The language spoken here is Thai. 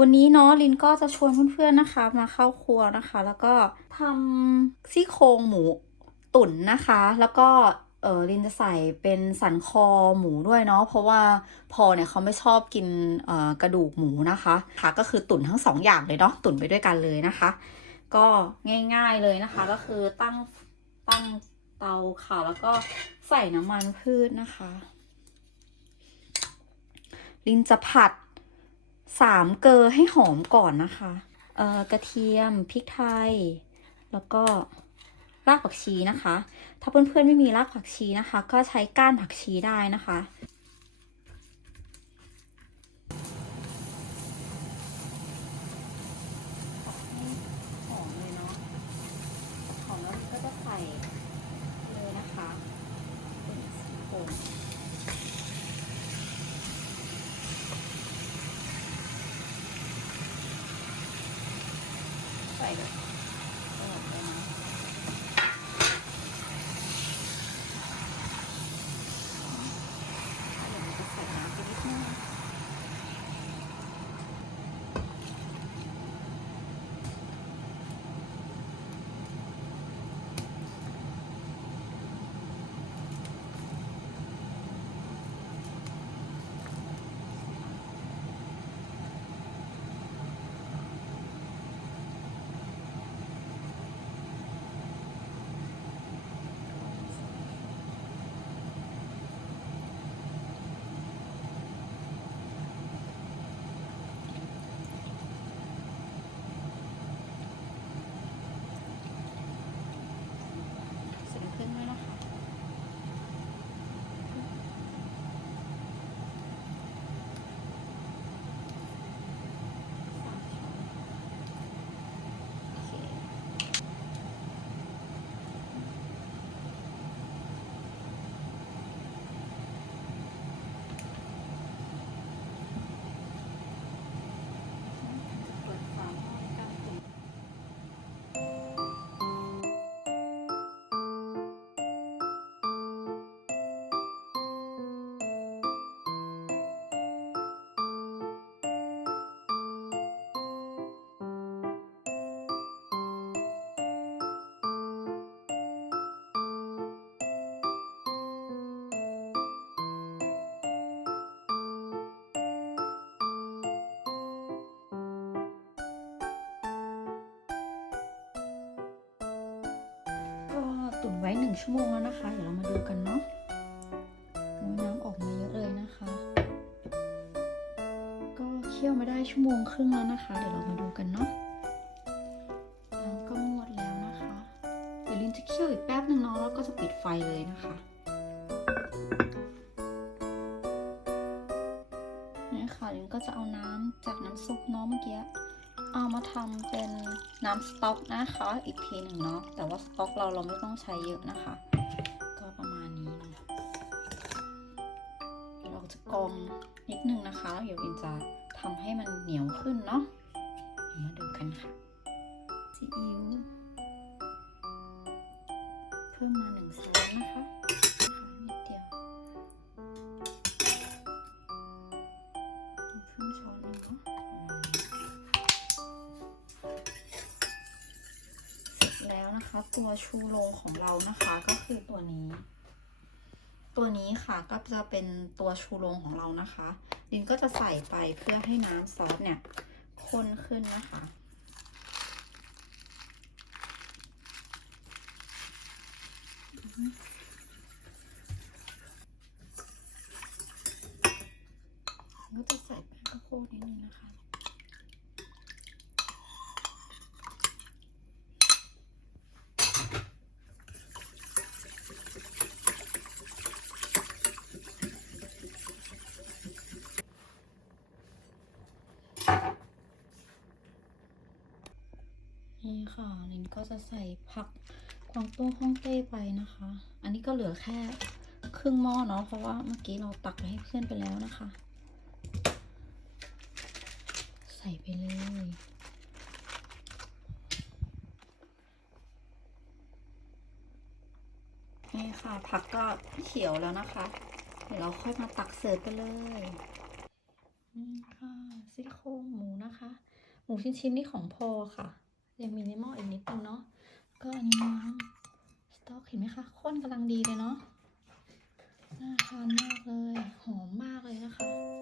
วันนี้เนาะลินก็จะชวนเพื่อนๆนะคะ มาเข้าครัวนะคะ แล้วก็ทำซี่โครงหมูตุ๋นนะคะ แล้วก็เออลินจะใส่เป็นสันคอหมูด้วยเนาะเพราะว่าพอเนี่ยเขาไม่ชอบกินเอ่อกระดูกหมูนะคะค่ะก็คือตุ๋นทั้งสองอย่างเลยเนาะตุ๋นไปด้วยกันเลยนะคะ ก็ง่ายๆเลยนะคะ ก็คือตั้งตั้งเตาค่ะ แล้วก็ใส่น้ำมันพืชนะคะ ลินจะผัด สามเกลือให้หอมก่อนนะคะเอ่อกระเทียมพริกไทย แล้วก็รากผักชีนะคะ ถ้าเพื่อนๆไม่มีรากผักชีนะคะ ก็ใช้ก้านผักชีได้นะคะหอมเลยเนาะหอมแล้วก็จะใส่เลยนะคะเป็นซี่โครง ใก็ตุ๋นไว้หนึ่งชั่วโมงแล้วนะคะ เดี๋ยวเรามาดูกันเนาะน้ำออกมาเยอะเลยนะคะ ก็เคี่ยวมาได้ชั่วโมงครึ่งแล้วนะคะ เดี๋ยวเรามาดูกันเนาะน้ำก็งวดแล้วนะคะเดี๋ยวลินจะเคี่ยวอีกแป๊บหนึ่งเนาะแล้วก็จะปิดไฟเลยนะคะนี่ค่ะลินก็จะเอาน้ำจากน้ำซุปเนาะเมื่อกี้ เอามาทำเป็นน้ำสต๊อกนะคะ อีกทีหนึ่งเนาะแต่ว่าสต๊อกเราเราไม่ต้องใช้เยอะนะคะ ก็ประมาณนี้เนะเดี๋ยวเราจะกรองนิดนึงนะคะแล้วเดี๋ยวลินจะทำให้มันเหนียวขึ้นเนาะเดี๋ยวมาดูกันค่ะซีอิ๊วเพิ่มมา นะคะตัวชูโรงของเรานะคะก็คือตัวนี้ ตัวนี้ค่ะก็จะเป็นตัวชูโรงของเรานะคะลินก็จะใส่ไปเพื่อให้น้ำซอสเนี่ยข้นขึ้นนะคะก็จะใส่แป้งข้าวโพดนิดนึงนะคะ นี่ค่ะลินก็จะใส่ผักกวางตุ้งฮ่องเต้ไปนะคะ อันนี้ก็เหลือแค่ครึ่งหม้อเนาะเพราะว่าเมื่อกี้เราตักไปให้เพื่อนไปแล้วนะคะ ใส่ไปเลยนี่ค่ะผักก็เขียวแล้วนะคะ เดี๋ยวเราค่อยมาตักเสิร์ฟกันเลยนนี่ค่ะซี่โครงหมูนะคะ หมูชิ้นๆนี่ของพอค่ะ ยังมินิมอลอีกนิดนึงเนาะก็อันนี้น้ำสต๊อกเห็นไหมคะข้นกำลังดีเลยเนาะน่าทานมากเลย หอมมากเลยนะคะ